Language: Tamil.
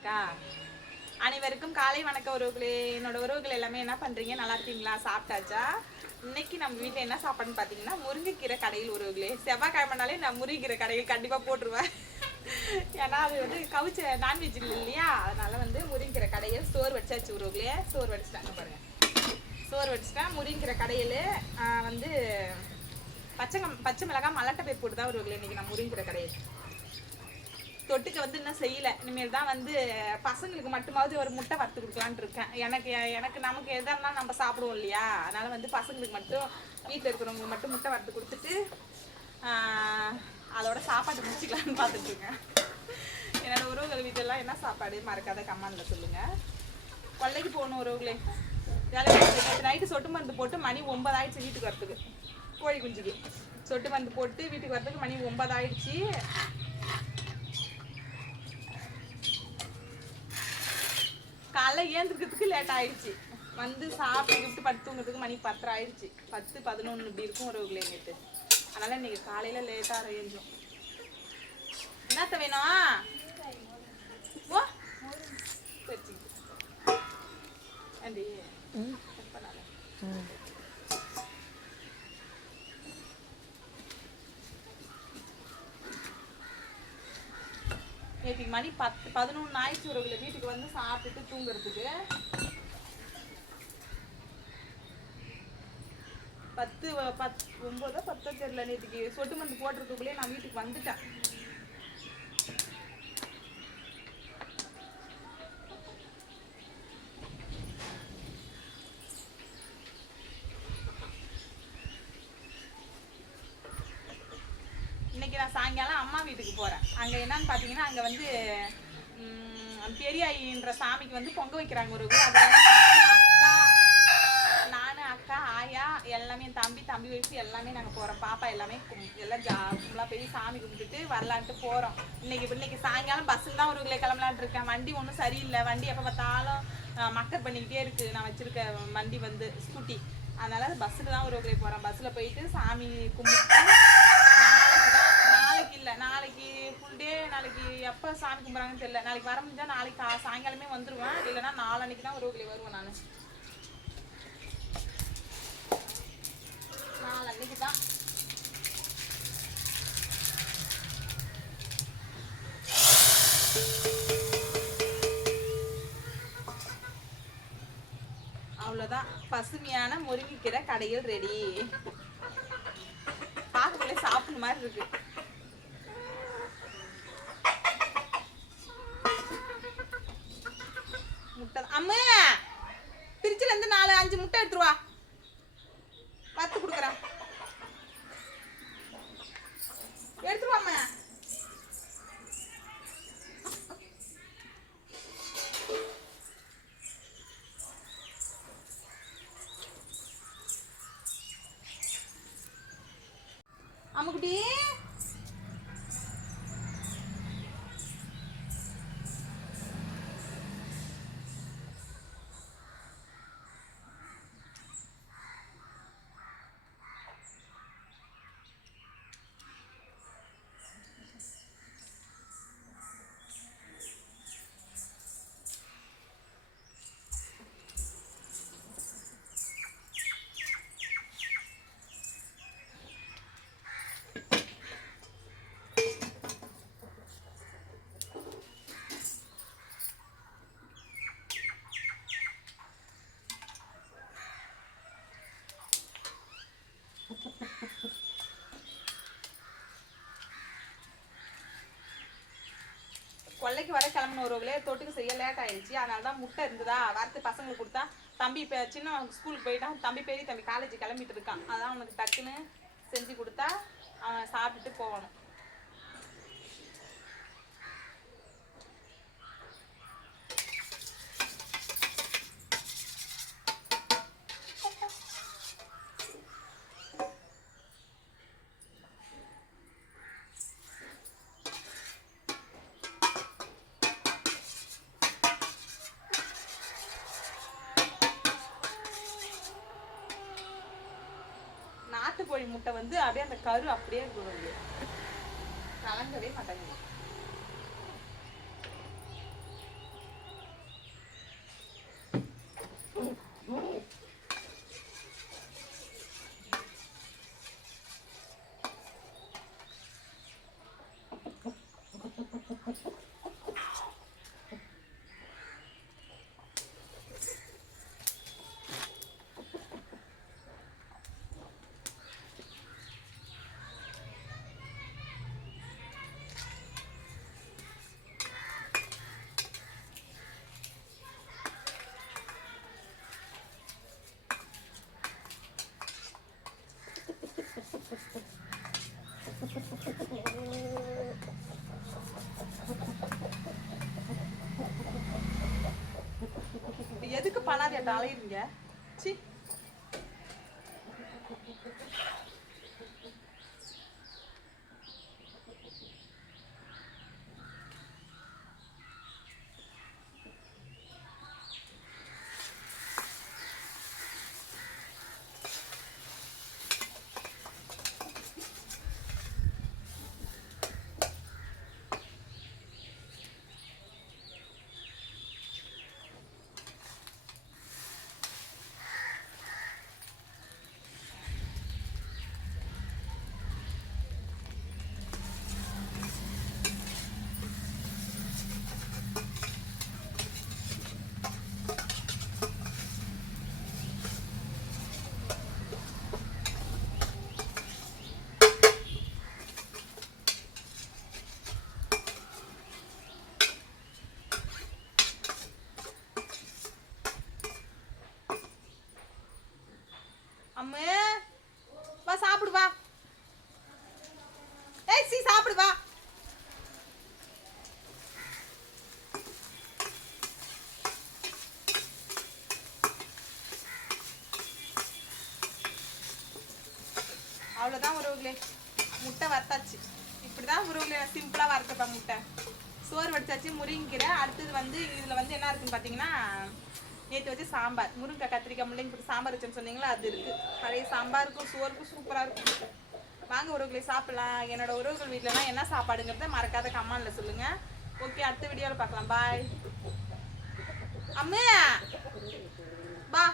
அக்கா அனைவருக்கும் காலை வணக்க உறவுகளே. என்னோட உறவுகள் எல்லாமே என்ன பண்றீங்க? நல்லா இருக்கீங்களா? சாப்பிட்டாச்சா? இன்னைக்கு நம்ம வீட்டில் என்ன சாப்பாடுன்னு பார்த்தீங்கன்னா முருங்கைக்கீரை கடையில் உறவுகளே. செவ்வாய்க்கிழமைனாலே நான் முருங்கைக்கீரை கடையில் கண்டிப்பாக போட்டுருவேன். ஏன்னா அது வந்து கவுச்ச நான்வெஜ் இல்லை இல்லையா? அதனால வந்து முருங்கைக்கீரை கடையில் சோறு வச்சாச்சு உறவுகளே. சோறு வடிச்சிட்டாங்க பாருங்க. சோறு வடிச்சிட்டா முருங்கைக்கீரை கடையில் வந்து பச்சை பச்சை மிளகாய் மலட்டை பேர் போட்டு தான் உறவுகளே இன்னைக்கு நான் முருங்கைக்கீரை கடையில். தொட்டுக்க வந்து இன்னும் செய்யல. இனிமேல் தான் வந்து பசங்களுக்கு மட்டுமாவது ஒரு முட்டை வறுத்து கொடுக்கலான் இருக்கேன். எனக்கு எனக்கு நமக்கு எதா இருந்தாலும் நம்ம சாப்பிடுவோம் இல்லையா? அதனால வந்து பசங்களுக்கு மட்டும் வீட்டில் இருக்கிறவங்களுக்கு மட்டும் முட்டை வறுத்து கொடுத்துட்டு அதோட சாப்பாடு முடிச்சுக்கலான்னு பார்த்துட்டு இருக்கேன். என்னோட உறவுகள் வீட்டெல்லாம் என்ன சாப்பாடு? மறக்காத கம்மானில் சொல்லுங்க. கொல்லைக்கு போகணும் உறவுகளே. வேலைக்கு நைட்டு சொட்டு மருந்து போட்டு மணி ஒன்பது ஆயிடுச்சு வீட்டுக்கு வரத்துக்கு. கோழி குஞ்சுக்கு. சொட்டு மருந்து போட்டு வீட்டுக்கு வரத்துக்கு மணி ஒன்பது ஆயிடுச்சு காலைல ஏந்திருக்கிறதுக்கு லேட் ஆயிடுச்சு. வந்து சாப்பிட்டு கிஃப்ட் படுத்து தூங்குறதுக்கு மணி பத்தரை ஆயிடுச்சு. பத்து பதினொன்று இப்படி இருக்கும் ஒரு நேற்று அதனால இன்னைக்கு காலையில லேட்டாக ஏஞ்சோம் என்னத்த வேணும்? மணி பத்து பதினொன்று ஞாயிற்று ஒரு வீட்டுக்கு வந்து சாப்பிட்டுட்டு தூங்குறதுக்கு. பத்து பத் ஒன்பதோ பத்தோ தெரியல நேற்றுக்கு சொட்டு மருந்து போட்டிருக்கக்குள்ளே நான் வீட்டுக்கு வந்துட்டேன். இன்னைக்கு நான் சாயங்காலம் அம்மா வீட்டுக்கு போறேன். அங்க என்னன்னு பாத்தீங்கன்னா அங்க வந்து ம், பெரியாயின்ற சாமிக்கு வந்து பொங்க வைக்கிறாங்க ஒரு நானு அக்கா நானும் அக்கா ஆயா எல்லாமே என் தம்பி தம்பி வயசு எல்லாமே நாங்க போறோம். பாப்பா எல்லாமே எல்லாம் எல்லாம் ஜாமெல்லாம் போய் சாமி கும்பிட்டுட்டு வரலான்ட்டு போறோம். இன்னைக்கு இன்னைக்கு சாயங்காலம் பஸ்ஸில் தான் ஒரு கிளம்பலான்ட்டு இருக்கேன். வண்டி ஒன்றும் சரியில்லை. வண்டி எப்போ பார்த்தாலும் மக்கர் பண்ணிக்கிட்டே இருக்கு. நான் வச்சிருக்க வண்டி வந்து ஸ்கூட்டி அதனால பஸ்ஸுக்கு தான் ஒரு போகிறேன் போறேன் பஸ்ஸில் போயிட்டு சாமி கும்பிட்டு நாளைக்கு ஃபுல் டே நாளைக்கு எப்போ சாமி கும்பிட்றாங்கன்னு தெரியல. நாளைக்கு வர முடிஞ்சால் நாளைக்கு சாயங்காலமே வந்துருவேன். இல்லைன்னா நாளன்னைக்கு தான் ஒரு வருவேன் நான். நாளன்னைக்கு தான். அவ்வளோதான் பசுமையான முருங்கைக்கீரை கடையில் ரெடி பார்க்கல சாப்பிட்ற மாதிரி இருக்கு. அம்முக்குட்டி கொல்லைக்கு வர கிளம்புன உறவுகளே தொட்டுக்கு செய்ய லேட் ஆயிடுச்சு. அதனால தான் முட்டை இருந்ததா? வரத்து பசங்களுக்கு கொடுத்தா தம்பி இப்போ சின்ன ஸ்கூலுக்கு போயிட்டான். தம்பி பெரிய தம்பி காலேஜ் கிளம்பிட்டு இருக்கான். அதான் அவனுக்கு டக்குன்னு செஞ்சு கொடுத்தா அவன் சாப்பிட்டுட்டு போகணும். முட்டை வந்து அப்படியே அந்த கரு அப்படியே கலங்கவே மாட்டேங்குது. ditalin ya. பேசி சி சாப்பிடு வா அவ்வளோதான் உறவுகளே முட்டை வறுத்தாச்சு. இப்படிதான் உறவுகளே சிம்பிளாக வறுத்தப்பா முட்டை. சோறு வடிச்சாச்சு முருங்கீரை அடுத்தது வந்து இதில் வந்து என்ன இருக்குன்னு பார்த்தீங்கன்னா நேற்று வச்சு சாம்பார். முருங்கை கத்திரிக்காய் முள்ளைங்க போட்டு சாம்பார் வச்சேன்னு சொன்னீங்களா? அது இருக்கு. பழைய சாம்பாருக்கும் சோறுக்கும் சூப்பராக இருக்கும். வாங்க உறவுகளை சாப்பிடலாம். என்னோட உறவுகள் வீட்டிலலாம் என்ன சாப்பாடுங்கிறத மறக்காத கமெண்ட்ல சொல்லுங்க. ஓகே அடுத்த வீடியோவில் பார்க்கலாம். பாய் அம்மே! பா.